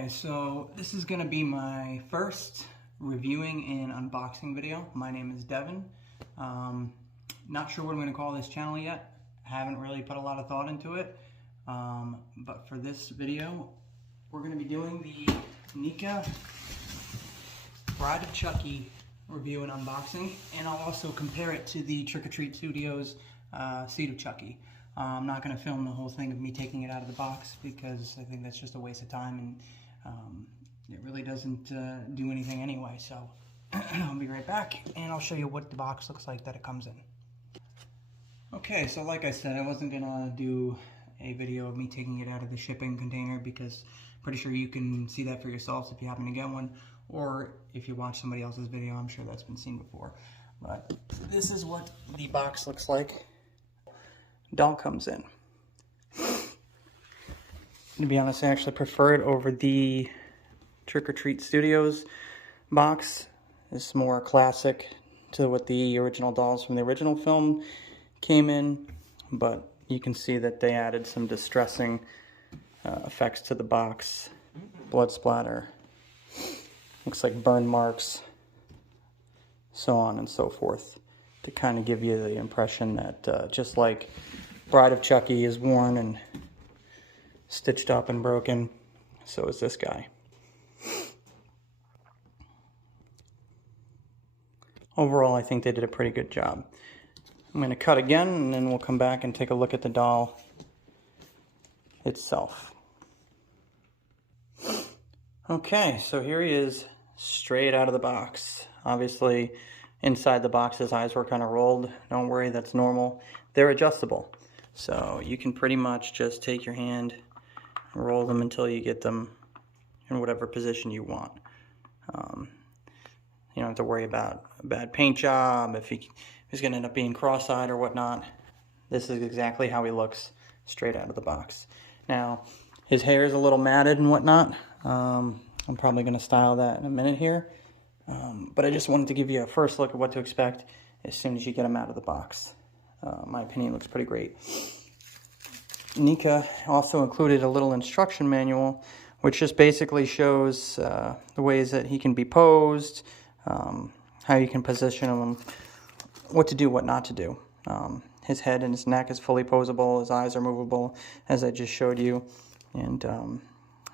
Okay, so this is going to be my first reviewing and unboxing video. My name is Devin. Not sure what I'm going to call this channel yet. Haven't really put a lot of thought into it. But for this video, we're going to be doing the Neca Bride of Chucky review and unboxing, and I'll also compare it to the Trick or Treat Studios Seed of Chucky. I'm not going to film the whole thing of me taking it out of the box because I think that's just a waste of time, and it really doesn't do anything anyway. So I'll be right back and I'll show you what the box looks like that it comes in. Okay, so like I said, I wasn't going to do a video of me taking it out of the shipping container because I'm pretty sure you can see that for yourselves if you happen to get one, or if you watch somebody else's video, I'm sure that's been seen before. But this is what the box looks like. Doll comes in. To be honest, I actually prefer it over the Trick or Treat Studios box. It's more classic to what the original dolls from the original film came in, but you can see that they added some distressing effects to the box. Blood splatter, looks like burn marks, so on and so forth, to kind of give you the impression that just like Bride of Chucky is worn and stitched up and broken, so is this guy. Overall, I think they did a pretty good job. I'm going to cut again, and then we'll come back and take a look at the doll itself. Okay, so here he is, straight out of the box. Obviously, inside the box, his eyes were kind of rolled. Don't worry, that's normal. They're adjustable. So you can pretty much just take your hand and roll them until you get them in whatever position you want. You don't have to worry about a bad paint job, if he's going to end up being cross-eyed or whatnot. This is exactly how he looks straight out of the box. Now, his hair is a little matted and whatnot. I'm probably going to style that in a minute here. But I just wanted to give you a first look at what to expect as soon as you get him out of the box. My opinion, looks pretty great. Neca also included a little instruction manual, which just basically shows the ways that he can be posed, how you can position him, what to do, what not to do. His head and his neck is fully posable, his eyes are movable, as I just showed you, and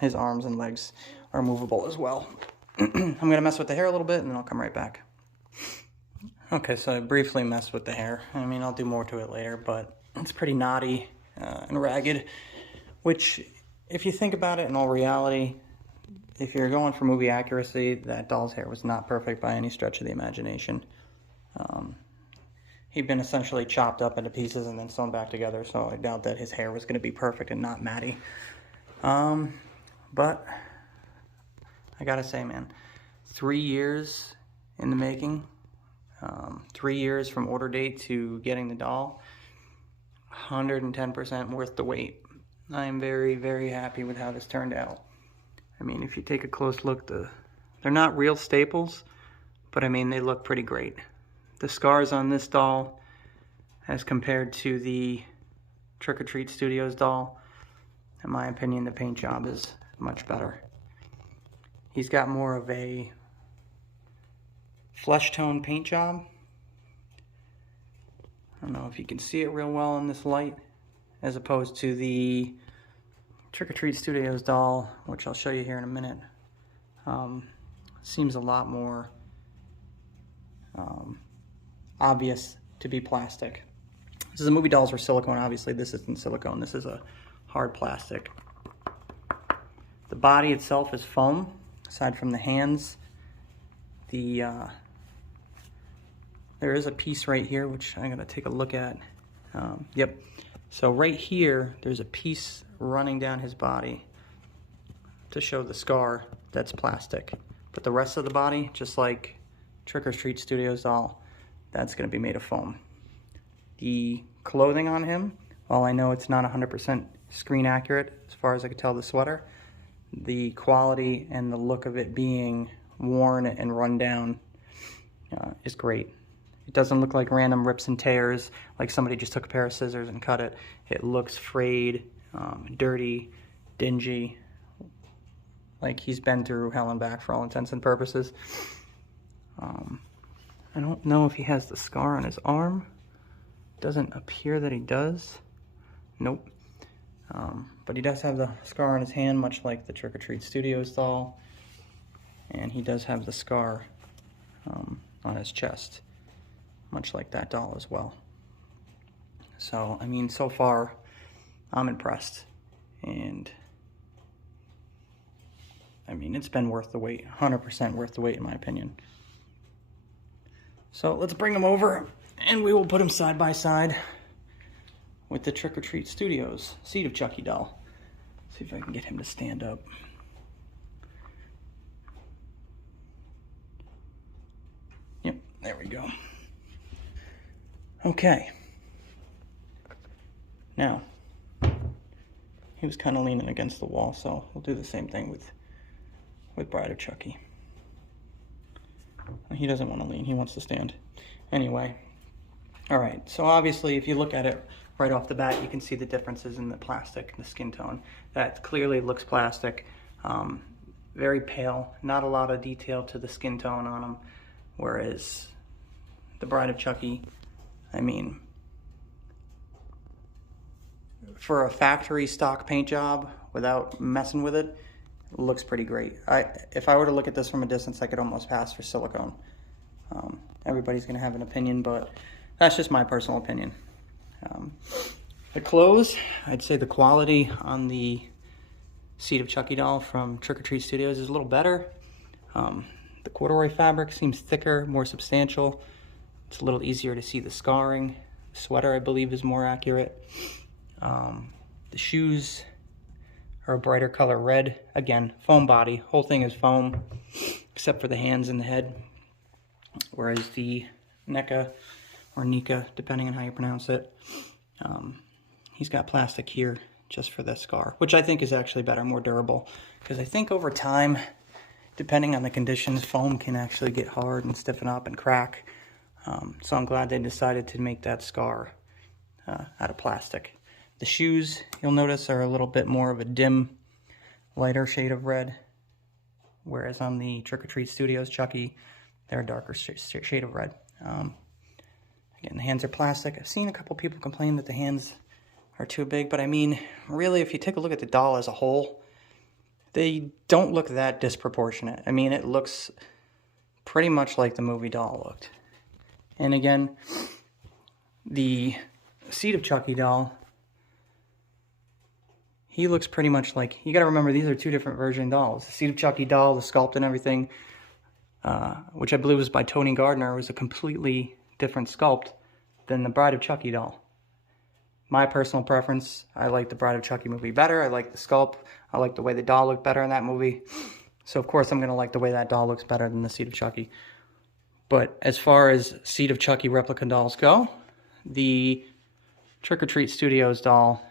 his arms and legs are movable as well. I'm going to mess with the hair a little bit, and then I'll come right back. Okay, so I briefly messed with the hair. I mean, I'll do more to it later, but it's pretty knotty and ragged, which, if you think about it in all reality, if you're going for movie accuracy, that doll's hair was not perfect by any stretch of the imagination. He'd been essentially chopped up into pieces and then sewn back together, so I doubt that his hair was going to be perfect and not matty. But I gotta say, man, 3 years in the making. 3 years from order date to getting the doll, 110% worth the wait. I am very, very happy with how this turned out. I mean, if you take a close look, they're not real staples, but I mean, they look pretty great. The scars on this doll, as compared to the Trick or Treat Studios doll, in my opinion, the paint job is much better. He's got more of a flesh tone paint job. I don't know if you can see it real well in this light, as opposed to the Trick or Treat Studios doll, which I'll show you here in a minute. Seems a lot more obvious to be plastic. This is a movie dolls were silicone. Obviously, this isn't silicone. This is a hard plastic. The body itself is foam, aside from the hands. There is a piece right here, which I'm going to take a look at. Yep. So right here, there's a piece running down his body to show the scar. That's plastic. But the rest of the body, just like Trick or Treat Studios doll, that's going to be made of foam. The clothing on him, while I know it's not 100% screen accurate, as far as I could tell the sweater, the quality and the look of it being worn and run down is great. It doesn't look like random rips and tears, like somebody just took a pair of scissors and cut it. It looks frayed, dirty, dingy, like he's been through hell and back for all intents and purposes. I don't know if he has the scar on his arm. Doesn't appear that he does. Nope. But he does have the scar on his hand, much like the Trick or Treat Studios doll. And he does have the scar on his chest, much like that doll as well. So, I mean, so far, I'm impressed. And, I mean, it's been worth the wait. 100% worth the wait, in my opinion. So, let's bring him over, and we will put him side by side with the Trick or Treat Studios Seed of Chucky doll. See if I can get him to stand up. Yep, there we go. Okay. Now, he was kind of leaning against the wall, so we'll do the same thing with Bride of Chucky. He doesn't want to lean, he wants to stand. Anyway, all right, so obviously if you look at it right off the bat, you can see the differences in the plastic and the skin tone. That clearly looks plastic, very pale, not a lot of detail to the skin tone on him, whereas the Bride of Chucky, I mean, for a factory stock paint job without messing with it, looks pretty great. If I were to look at this from a distance, I could almost pass for silicone. Everybody's gonna have an opinion, but that's just my personal opinion. The clothes, I'd say the quality on the Seed of Chucky doll from Trick or Treat Studios is a little better. The corduroy fabric seems thicker, more substantial. It's a little easier to see the scarring. The sweater, I believe, is more accurate. The shoes are a brighter color red. Again, foam body. Whole thing is foam, except for the hands and the head. Whereas the Neca, or Neca, depending on how you pronounce it, he's got plastic here just for the scar, which I think is actually better, more durable. Because I think over time, depending on the conditions, foam can actually get hard and stiffen up and crack. So I'm glad they decided to make that scar out of plastic. The shoes, you'll notice, are a little bit more of a dim, lighter shade of red, whereas on the Trick or Treat Studios Chucky, they're a darker shade of red. Again, the hands are plastic. I've seen a couple people complain that the hands are too big, but I mean, really, if you take a look at the doll as a whole, they don't look that disproportionate. I mean, it looks pretty much like the movie doll looked. And again, the Seed of Chucky doll, he looks pretty much like, you gotta remember, these are two different version dolls. The Seed of Chucky doll, the sculpt and everything, which I believe was by Tony Gardner, was a completely different sculpt than the Bride of Chucky doll. My personal preference, I like the Bride of Chucky movie better. I like the sculpt. I like the way the doll looked better in that movie. So of course I'm gonna like the way that doll looks better than the Seed of Chucky. But as far as Seed of Chucky replica dolls go, the Trick or Treat Studios doll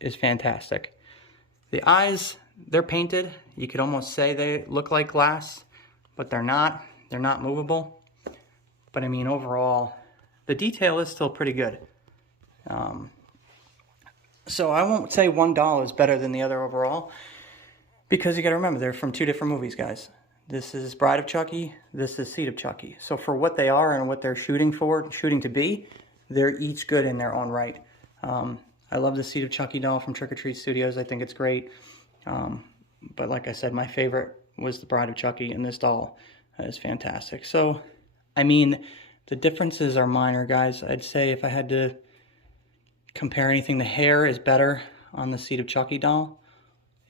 is fantastic. The eyes, they're painted. You could almost say they look like glass, but they're not. They're not movable. But I mean, overall, the detail is still pretty good. So I won't say one doll is better than the other overall, because you gotta remember, they're from two different movies, guys. This is Bride of Chucky, this is Seed of Chucky. So for what they are and what they're shooting to be, they're each good in their own right. I love the Seed of Chucky doll from Trick or Treat Studios. I think it's great. But like I said, my favorite was the Bride of Chucky, and this doll is fantastic. So, I mean, the differences are minor, guys. I'd say if I had to compare anything, the hair is better on the Seed of Chucky doll.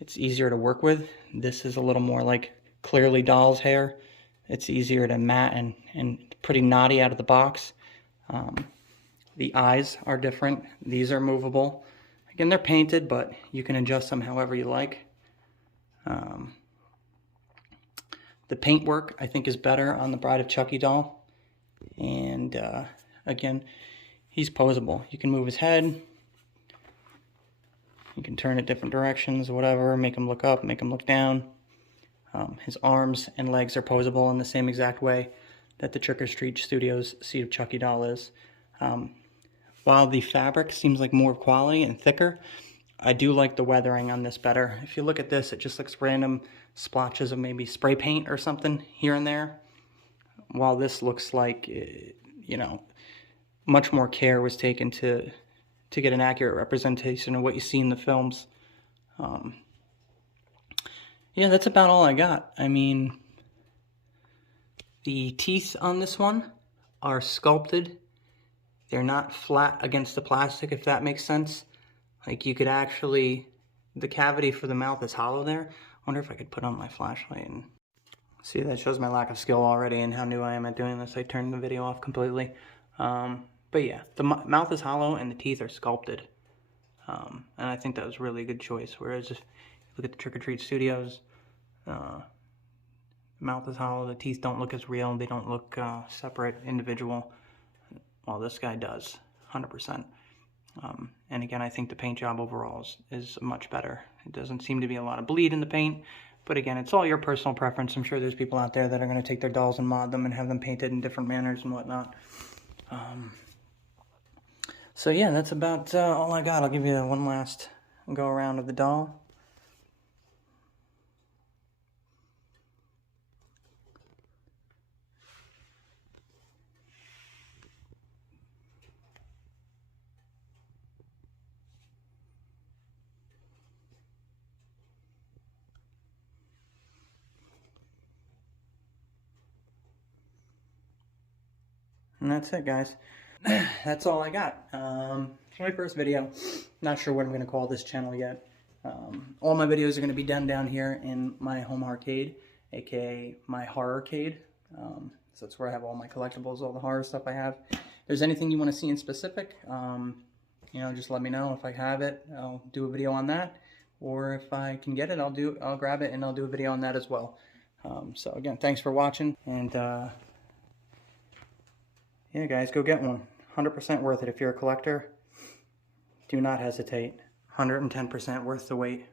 It's easier to work with. This is a little more like clearly doll's hair. It's easier to mat and pretty knotty out of the box. The eyes are different. These are movable. Again, they're painted, but you can adjust them however you like. The paintwork, I think, is better on the Bride of Chucky doll. And again, he's posable. You can move his head. You can turn it different directions, whatever. Make him look up, make him look down. His arms and legs are posable in the same exact way that the Trick or Treat Studios Seed of Chucky doll is. While the fabric seems like more quality and thicker, I do like the weathering on this better. If you look at this, it just looks random splotches of maybe spray paint or something here and there. While this looks like, you know, much more care was taken to get an accurate representation of what you see in the films. Yeah, that's about all I got. I mean, the teeth on this one are sculpted. They're not flat against the plastic, if that makes sense. Like, you could actually, the cavity for the mouth is hollow there. I wonder if I could put on my flashlight and see. That shows my lack of skill already and how new I am at doing this. I turned the video off completely. But yeah, the mouth is hollow and the teeth are sculpted. And I think that was really a good choice. Whereas if you look at the Trick or Treat Studios, the mouth is hollow, the teeth don't look as real, they don't look separate, individual. Well, this guy does, 100%. And again, I think the paint job overall is much better. It doesn't seem to be a lot of bleed in the paint, but again, it's all your personal preference. I'm sure there's people out there that are going to take their dolls and mod them and have them painted in different manners and whatnot. So yeah, that's about all I got. I'll give you one last go around of the doll. And that's it, guys. That's all I got. It's my first video. Not sure what I'm going to call this channel yet. All my videos are going to be done down here in my home arcade, aka my horrorcade. So that's where I have all my collectibles, all the horror stuff I have. If there's anything you want to see in specific, you know, just let me know. If I have it, I'll do a video on that. Or if I can get it, I'll grab it and I'll do a video on that as well. So again, thanks for watching, and yeah, guys, go get one. 100% worth it. If you're a collector, do not hesitate. 110% worth the wait.